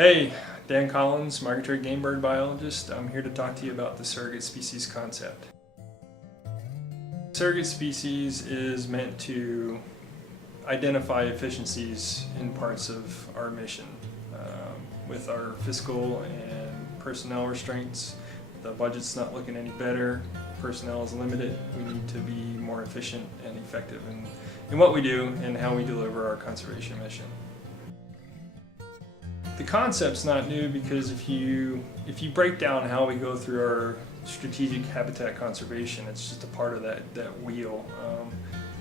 Hey, Dan Collins, migratory game bird biologist. I'm here to talk to you about the surrogate species concept. Surrogate species is meant to identify efficiencies in parts of our mission. With our fiscal and personnel restraints, the budget's not looking any better, personnel is limited, we need to be more efficient and effective in what we do and how we deliver our conservation mission. The concept's not new because if you break down how we go through our strategic habitat conservation, it's just a part of that wheel.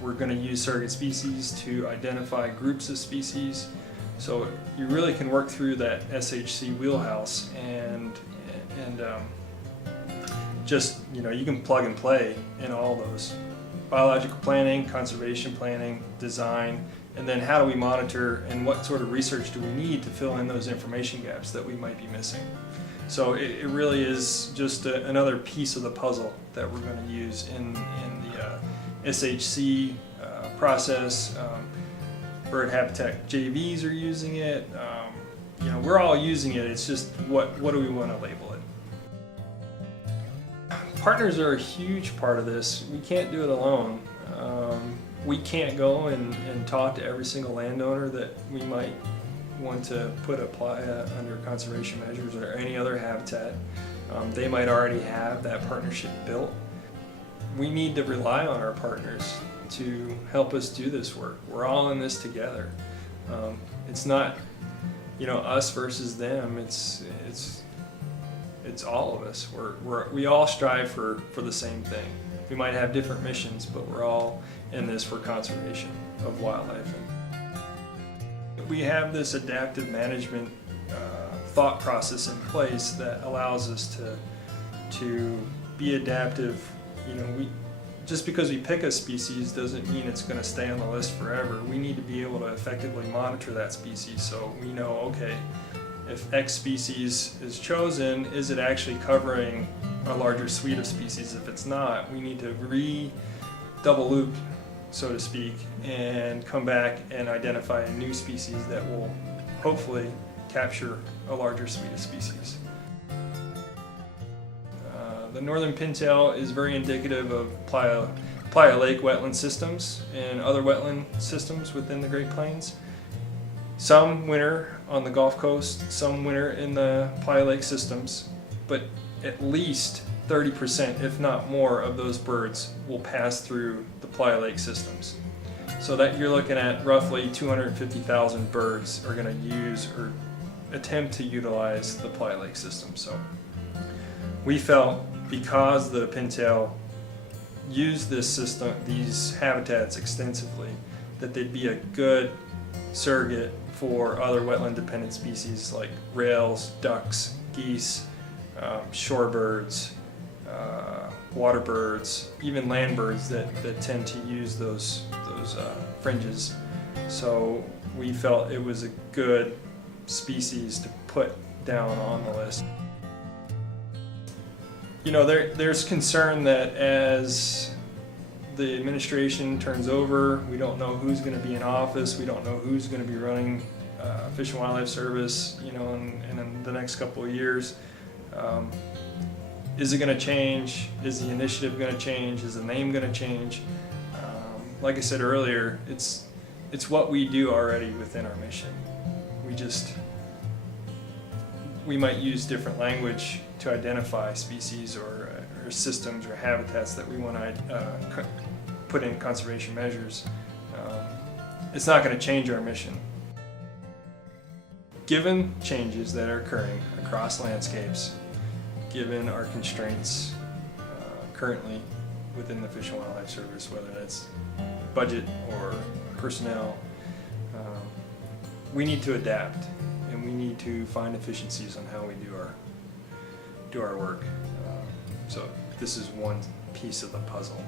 We're going to use surrogate species to identify groups of species, so you really can work through that SHC wheelhouse and just, you can plug and play in all those. Biological planning, conservation planning, design, and then how do we monitor and what sort of research do we need to fill in those information gaps that we might be missing. So it really is just another piece of the puzzle that we're going to use in the SHC process. Bird habitat JVs are using it. We're all using it. It's just what do we want to label it? Partners are a huge part of this. We can't do it alone. We can't go and talk to every single landowner that we might want to put a playa under conservation measures or any other habitat. They might already have that partnership built. We need to rely on our partners to help us do this work. We're all in this together. It's not, us versus them. It's all of us. We all strive for the same thing. We might have different missions, but we're all in this for conservation of wildlife. And we have this adaptive management thought process in place that allows us to be adaptive. Just because we pick a species doesn't mean it's going to stay on the list forever. We need to be able to effectively monitor that species so we know, okay, if X species is chosen, is it actually covering a larger suite of species? If it's not, we need to double loop, so to speak, and come back and identify a new species that will hopefully capture a larger suite of species. The northern pintail is very indicative of playa lake wetland systems and other wetland systems within the Great Plains. Some winter on the Gulf Coast, some winter in the playa lake systems, but at least 30%, if not more, of those birds will pass through the playa lake systems. So that you're looking at roughly 250,000 birds are going to use or attempt to utilize the playa lake system. So we felt because the pintail used this system, these habitats extensively, that they'd be a good surrogate for other wetland dependent species like rails, ducks, geese, shorebirds, water birds, even land birds that tend to use those fringes. So we felt it was a good species to put down on the list. There's concern that as the administration turns over, we don't know who's going to be in office, we don't know who's going to be running Fish and Wildlife Service, in the next couple of years. Is it going to change? Is the initiative going to change? Is the name going to change? Like I said earlier, it's what we do already within our mission. We might use different language to identify species or systems or habitats that we want to put in conservation measures. It's not going to change our mission. Given changes that are occurring across landscapes, given our constraints currently within the Fish and Wildlife Service, whether that's budget or personnel, we need to adapt and we need to find efficiencies on how we do our work. So this is one piece of the puzzle.